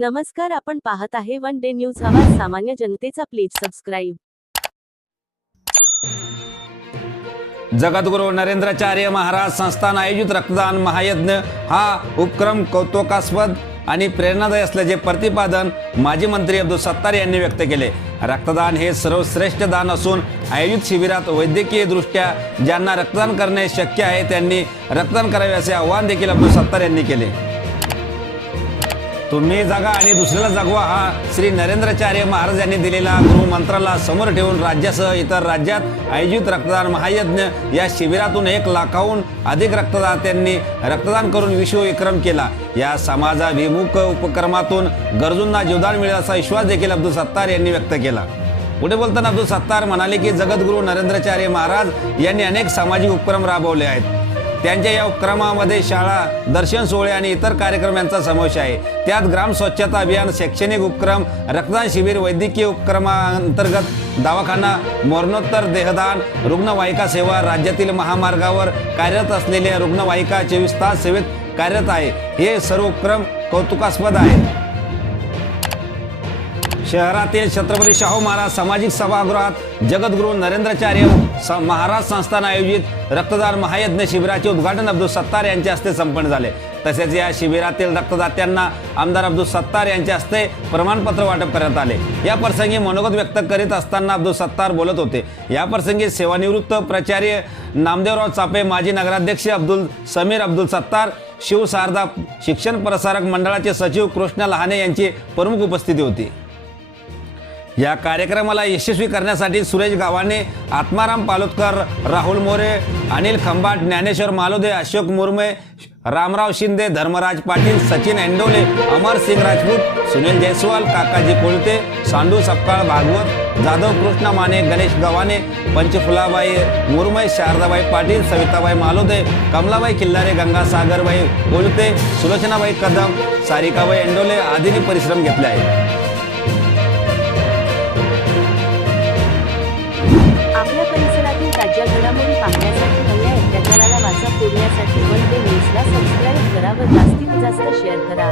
नमस्कार आपण पाहत आहे वन डे न्यूज. आवाज सामान्य जनतेचा प्लीज सबस्क्राईब. जगद्गुरू नरेंद्राचार्य महाराज संस्थान आयोजित रक्तदान महायज्ञ हा उपक्रम कौतुकास्पद आणि प्रेरणादायी असल्याचे प्रतिपादन माजी मंत्री अब्दुल सत्तार यांनी व्यक्त केले. रक्तदान हे सर्वश्रेष्ठ दान असून आयोजित शिबिरात वैद्यकीय दृष्ट्या ज्यांना रक्तदान करणे शक्य आहे त्यांनी रक्तदान करावे असे आवाहन देखील अब्दुल सत्तार यांनी केले. तुम्ही जगा आणि दुसऱ्याला जगवा हा श्री नरेंद्राचार्य महाराज यांनी दिलेला गृहमंत्राला समोर ठेवून राज्यासह इतर राज्यात आयोजित रक्तदान महायज्ञ या शिबिरातून एक लाखाहून अधिक रक्तदात्यांनी रक्तदान करून विश्वविक्रम केला. या समाजाभिमुख उपक्रमातून गरजूंना जीवदान मिळेल असा विश्वास देखील अब्दुल सत्तार यांनी व्यक्त केला. पुढे बोलताना अब्दुल सत्तार म्हणाले की जगद्गुरू नरेंद्राचार्य महाराज यांनी अनेक सामाजिक उपक्रम राबवले आहेत. त्यांच्या या उपक्रमामध्ये शाळा दर्शन सोहळे आणि इतर कार्यक्रम यांचा समावेश आहे. त्यात ग्राम स्वच्छता अभियान शैक्षणिक उपक्रम रक्तदान शिबिर वैद्यकीय उपक्रमाअंतर्गत दवाखाना मरणोत्तर देहदान रुग्णवाहिका सेवा राज्यातील महामार्गावर कार्यरत असलेल्या रुग्णवाहिका चोवीस तास सेवेत कार्यरत आहे. हे सर्व उपक्रम कौतुकास्पद आहेत. शहरातील छत्रपती शाहू महाराज सामाजिक सभागृहात जगद्गुरू नरेंद्राचार्य स- महाराज संस्थान आयोजित रक्तदान महायज्ञ शिबिराचे उद्घाटन अब्दुल सत्तार यांच्या हस्ते संपन्न झाले. तसेच या शिबिरातील रक्तदात्यांना आमदार अब्दुल सत्तार यांच्या हस्ते प्रमाणपत्र वाटप करण्यात आले. या प्रसंगी मनोगत व्यक्त करीत असताना अब्दुल सत्तार बोलत होते. या प्रसंगी सेवानिवृत्त प्राचार्य नामदेवराव चापे माजी नगराध्यक्ष अब्दुल समीर अब्दुल सत्तार शिवशारदा शिक्षण प्रसारक मंडळाचे सचिव कृष्ण लहाने यांची प्रमुख उपस्थिती होती. या कार्यक्रमाला यशस्वी करण्यासाठी सुरेश गावाने आत्माराम पालोदकर राहुल मोरे अनिल खंबाट ज्ञानेश्वर मालोदे अशोक मुर्मे रामराव शिंदे धर्मराज पाटील सचिन एंडोले अमरसिंग राजपूत सुनील जयस्वाल काकाजी कोलते सांडू सपकाळ भागवत जाधव कृष्ण माने गणेश गव्हाणे पंचफुलाबाई मुरमय शारदाबाई पाटील सविताबाई मालोदे कमलाबाई किल्लारे गंगासागरबाई कोलते सुलोचनाबाई कदम सारिकाबाई एंडोले आदींनी परिश्रम घेतले आहेत. पाहण्यासाठी नव्या अत्याचाराला वाचा फोडण्यासाठी वन ते न्यूजला सबस्क्राईब करा व जास्तीत जास्त शेअर करा.